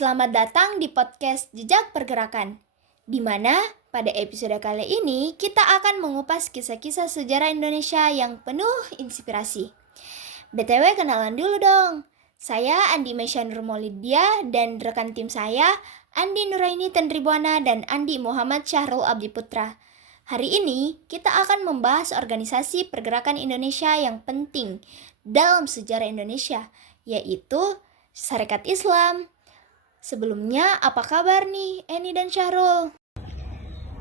Selamat datang di podcast Jejak Pergerakan, di mana pada episode kali ini kita akan mengupas kisah-kisah sejarah Indonesia yang penuh inspirasi. BTW kenalan dulu dong. Saya Andi Mesya Nurmolidia dan rekan tim saya Andi Nuraini Tendribuana dan Andi Muhammad Syahrul Abdi Putra. Hari ini kita akan membahas organisasi pergerakan Indonesia yang penting dalam sejarah Indonesia, yaitu Sarekat Islam. Sebelumnya, apa kabar nih Eni dan Syahrul?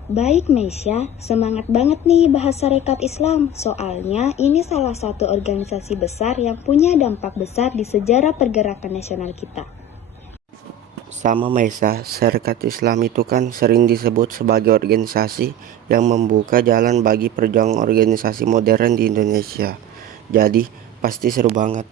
Baik Mesya, semangat banget nih bahas Sarekat Islam. Soalnya ini salah satu organisasi besar yang punya dampak besar di sejarah pergerakan nasional kita. Sama Maisa, Sarekat Islam itu kan sering disebut sebagai organisasi yang membuka jalan bagi perjuangan organisasi modern di Indonesia. Jadi, pasti seru banget.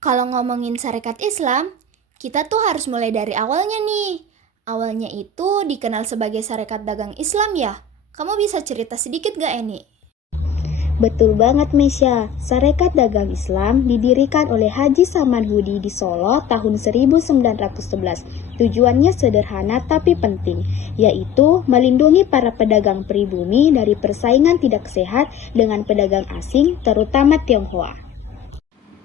Kalau ngomongin Sarekat Islam, kita tuh harus mulai dari awalnya nih. Awalnya itu dikenal sebagai Sarekat Dagang Islam ya. Kamu bisa cerita sedikit gak Eni? Betul banget Mesya, Sarekat Dagang Islam didirikan oleh Haji Saman Hudi di Solo tahun 1911. Tujuannya sederhana tapi penting, yaitu melindungi para pedagang pribumi dari persaingan tidak sehat dengan pedagang asing, terutama Tionghoa.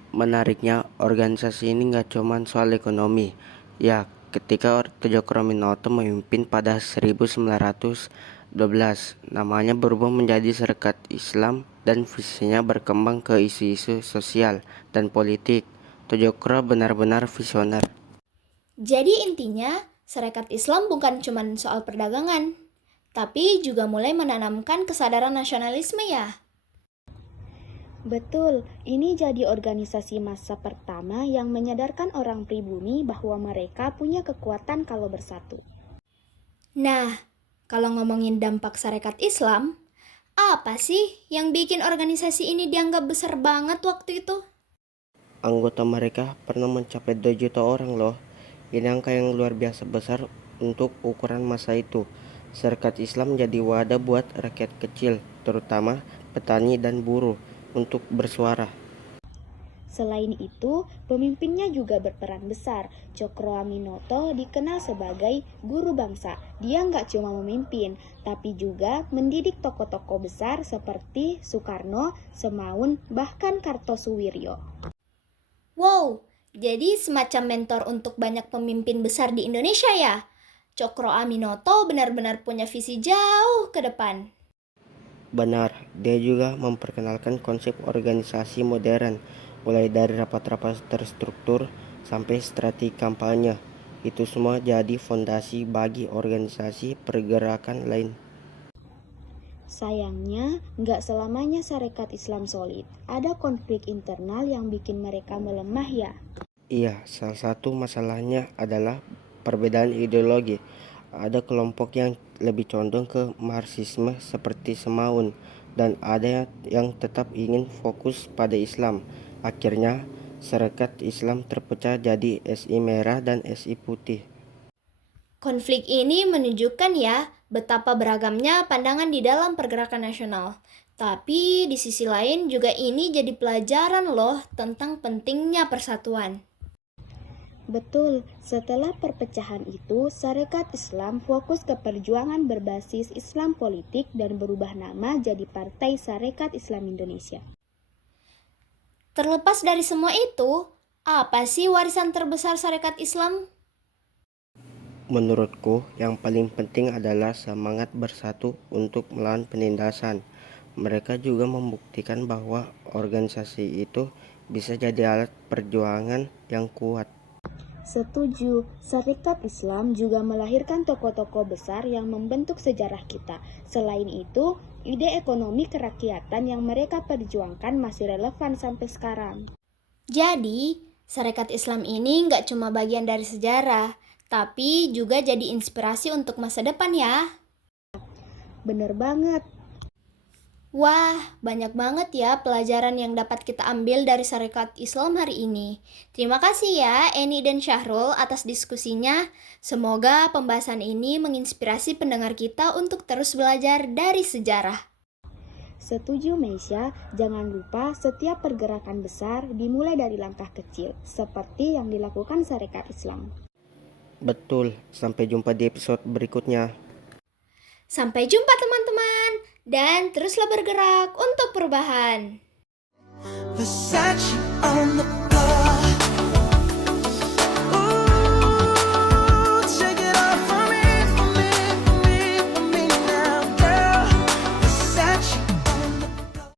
Menariknya, organisasi ini nggak cuma soal ekonomi. Ya, ketika Tejo Krominoto memimpin pada 1912, namanya berubah menjadi Sarekat Islam dan visinya berkembang ke isu-isu sosial dan politik. Tjokro benar-benar visioner. Jadi intinya, Sarekat Islam bukan cuma soal perdagangan, tapi juga mulai menanamkan kesadaran nasionalisme ya. Betul, ini jadi organisasi massa pertama yang menyadarkan orang pribumi bahwa mereka punya kekuatan kalau bersatu. Nah, kalau ngomongin dampak Sarekat Islam, apa sih yang bikin organisasi ini dianggap besar banget waktu itu? Anggota mereka pernah mencapai 2 juta orang loh. Ini angka yang luar biasa besar untuk ukuran masa itu. Sarekat Islam jadi wadah buat rakyat kecil, terutama petani dan buruh, untuk bersuara. Selain itu, pemimpinnya juga berperan besar. Cokro Aminoto dikenal sebagai guru bangsa. Dia nggak cuma memimpin, tapi juga mendidik tokoh-tokoh besar seperti Soekarno, Semaun, bahkan Kartosuwiryo. Wow, jadi semacam mentor untuk banyak pemimpin besar di Indonesia ya? Cokro Aminoto benar-benar punya visi jauh ke depan. Benar, dia juga memperkenalkan konsep organisasi modern, mulai dari rapat-rapat terstruktur sampai strategi kampanye. Itu semua jadi fondasi bagi organisasi pergerakan lain. Sayangnya, nggak selamanya Sarekat Islam solid. Ada konflik internal yang bikin mereka melemah ya. Iya, salah satu masalahnya adalah perbedaan ideologi. Ada kelompok yang lebih condong ke Marxisme seperti Semaun, dan ada yang tetap ingin fokus pada Islam. Akhirnya, Sarekat Islam terpecah jadi SI Merah dan SI Putih. Konflik ini menunjukkan ya betapa beragamnya pandangan di dalam pergerakan nasional. Tapi di sisi lain juga ini jadi pelajaran loh tentang pentingnya persatuan. Betul, setelah perpecahan itu, Sarekat Islam fokus ke perjuangan berbasis Islam politik dan berubah nama jadi Partai Sarekat Islam Indonesia. Terlepas dari semua itu, apa sih warisan terbesar Sarekat Islam? Menurutku, yang paling penting adalah semangat bersatu untuk melawan penindasan. Mereka juga membuktikan bahwa organisasi itu bisa jadi alat perjuangan yang kuat. Setuju, Sarekat Islam juga melahirkan tokoh-tokoh besar yang membentuk sejarah kita. Selain itu, ide ekonomi kerakyatan yang mereka perjuangkan masih relevan sampai sekarang. Jadi, Sarekat Islam ini nggak cuma bagian dari sejarah, tapi juga jadi inspirasi untuk masa depan ya. Bener banget. Wah, banyak banget ya pelajaran yang dapat kita ambil dari Sarekat Islam hari ini. Terima kasih ya Eni dan Syahrul atas diskusinya. Semoga pembahasan ini menginspirasi pendengar kita untuk terus belajar dari sejarah. Setuju Mesya, jangan lupa setiap pergerakan besar dimulai dari langkah kecil, seperti yang dilakukan Sarekat Islam. Betul, sampai jumpa di episode berikutnya. Sampai jumpa teman-teman, dan teruslah bergerak untuk perubahan. Versace on the